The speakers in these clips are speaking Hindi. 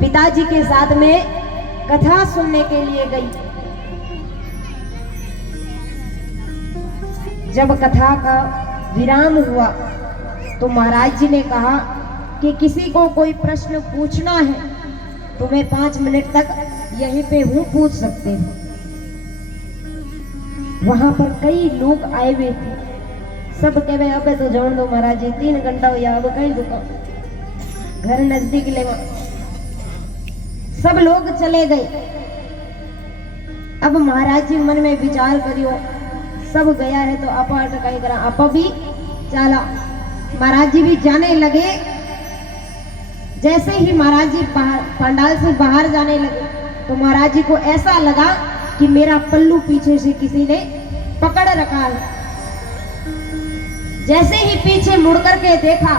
पिताजी के साथ में कथा सुनने के लिए गई। जब कथा का विराम हुआ तो महाराज जी ने कहा कि किसी को कोई प्रश्न पूछना है तुम्हें 5 मिनट तक यहीं पे हूँ पूछ सकते हो। वहां पर कई लोग आए हुए थे। सब कह रहे अब तो जान दो महाराज जी 3 घंटा हो या अब कहीं दुकान घर नजदीक ले। सब लोग चले गए। अब महाराज जी मन में विचार करियो सब गया है तो आपा अटकाई करा आपा भी चला। महाराज जी भी जाने लगे। जैसे ही महाराज जी पंडाल से बाहर जाने लगे तो महाराज जी को ऐसा लगा कि मेरा पल्लू पीछे से किसी ने पकड़ रखा है। जैसे ही पीछे मुड़ करके देखा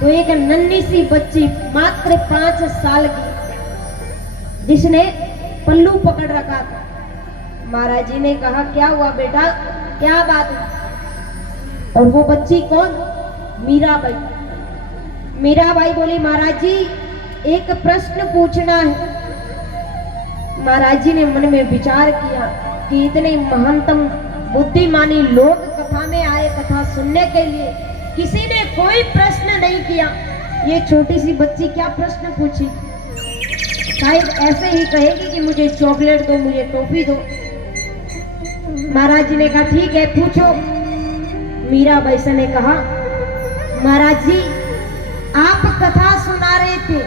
तो एक नन्ही सी बच्ची मात्र 5 साल की जिसने पल्लू पकड़ रखा था। महाराज जी ने कहा क्या हुआ बेटा क्या बात है? और वो बच्ची कौन? मीराबाई। मीराबाई बोली महाराज जी एक प्रश्न पूछना है। महाराज जी ने मन में विचार किया कि इतने महानतम बुद्धिमानी लोग कथा में आए कथा सुनने के लिए, किसी ने कोई प्रश्न नहीं किया। ये छोटी सी बच्ची क्या प्रश्न पूछी? शायद ऐसे ही कहेगी कि मुझे चॉकलेट दो मुझे टॉफी दो। महाराज जी ने कहा ठीक है पूछो। मीराबाई से ने कहा महाराज जी आप कथा सुना रहे थे,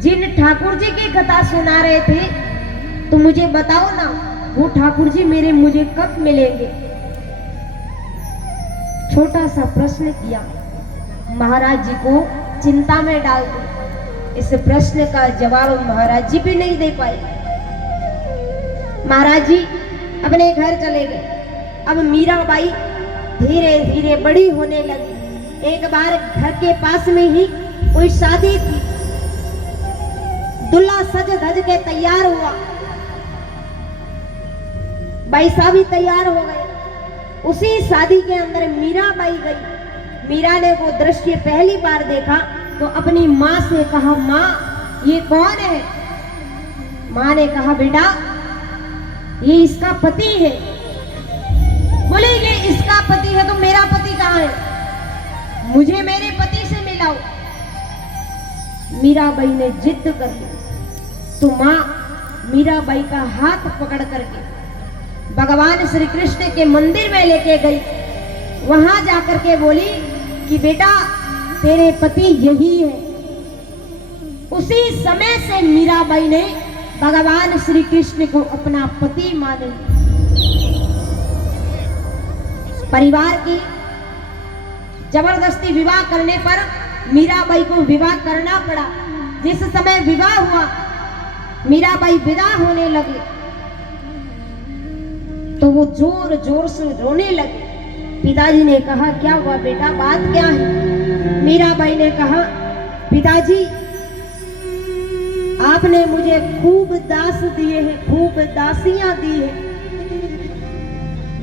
जिन ठाकुर जी की कथा सुना रहे थे तो मुझे बताओ ना वो ठाकुर जी मुझे कब मिलेंगे? छोटा सा प्रश्न किया। महाराज जी को चिंता में डाल दिया। इस प्रश्न का जवाब महाराज जी भी नहीं दे पाए। महाराज जी अपने घर चले गए। अब मीराबाई धीरे धीरे बड़ी होने लगी। एक बार घर के पास में ही कोई शादी थी। दूल्हा सज धज के तैयार हुआ। भाई साहब भी तैयार हो गए। उसी शादी के अंदर मीराबाई गई। मीरा ने वो दृश्य पहली बार देखा तो अपनी माँ से कहा माँ ये कौन है? माँ ने कहा बेटा ये इसका पति है। बोले ये इसका पति है तो मेरा पति कहाँ है? मुझे मेरे पति से मिलाओ। मीराबाई ने जिद कर ली तो माँ मीराबाई का हाथ पकड़ करके भगवान श्री कृष्ण के मंदिर में लेके गई। वहां जाकर के बोली कि बेटा तेरे पति यही है। उसी समय से मीराबाई ने भगवान श्री कृष्ण को अपना पति माने। परिवार की जबरदस्ती विवाह करने पर मीराबाई को विवाह करना पड़ा। जिस समय विवाह हुआ मीराबाई विदा होने लगी तो वो जोर जोर से रोने लगे। पिताजी ने कहा क्या हुआ बेटा बात क्या है? मीराबाई ने कहा पिताजी आपने मुझे खूब दास दिए हैं, खूब दासियां दी है,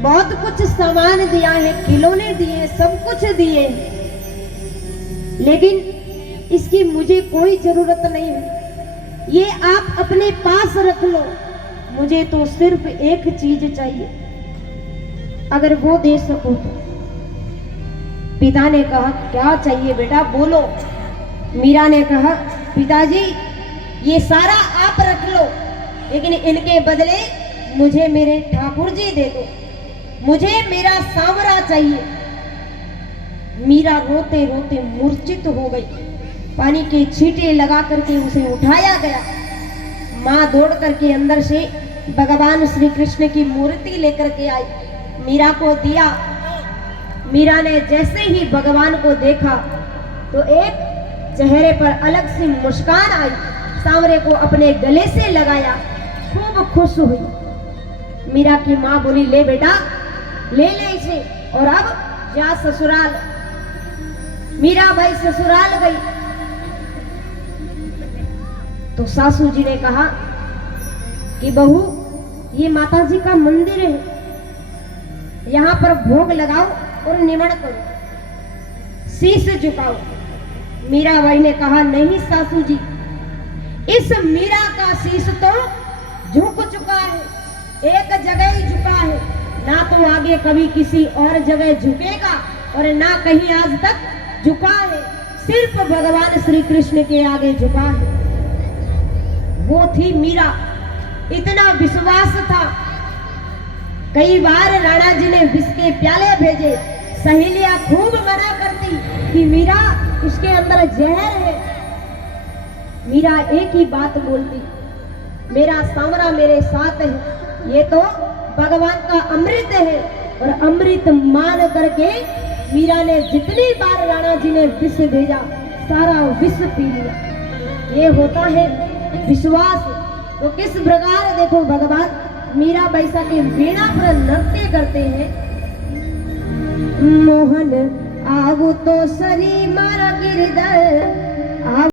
बहुत कुछ सामान दिया है, खिलौने दिए, सब कुछ दिए, लेकिन इसकी मुझे कोई जरूरत नहीं है। ये आप अपने पास रख लो। मुझे तो सिर्फ एक चीज चाहिए, अगर वो दे सको तो। पिता ने कहा क्या चाहिए बेटा बोलो। मीरा ने कहा पिताजी ये सारा आप रख लो, लेकिन इनके बदले मुझे मेरे ठाकुर जी दे दो, मुझे मेरा सांवरा चाहिए। मीरा रोते रोते मूर्छित हो गई। पानी के छींटे लगा करके उसे उठाया गया। माँ दौड़ करके अंदर से भगवान श्री कृष्ण की मूर्ति लेकर के आई, मीरा को दिया। मीरा ने जैसे ही भगवान को देखा तो एक चेहरे पर अलग सी मुस्कान आई। सांवरे को अपने गले से लगाया, खूब खुश हुई। मीरा की माँ बोली ले बेटा ले ले इसे और अब जा ससुराल। मीराबाई ससुराल गई तो सासू जी ने कहा कि बहू ये माता जी का मंदिर है, यहाँ पर भोग लगाओ और निमण करो, शीश झुकाओ। मीराबाई ने कहा नहीं सासू जी इस मीरा का शीश तो झुक चुका है, एक जगह ही झुका है, ना तो आगे कभी किसी और जगह झुकेगा और ना कहीं आज तक झुका है, सिर्फ भगवान श्री कृष्ण के आगे झुका है। वो थी मीरा, इतना विश्वास था। कई बार राणा जी ने विष के प्याले भेजे, सहेलियां खूब मना करती कि मीरा उसके अंदर जहर है। मीरा एक ही बात बोलती, मेरा सांवरा मेरे साथ है, ये तो भगवान का अमृत है। और अमृत मान करके मीरा ने जितनी बार राणा जी ने विष भेजा, सारा विष पी लिया। ये होता है विश्वास। तो किस प्रकार देखो भगवान मीरा बैसा के वीणा पर नृत्य करते हैं। मोहन आवो तो सरी मारा गिरधर।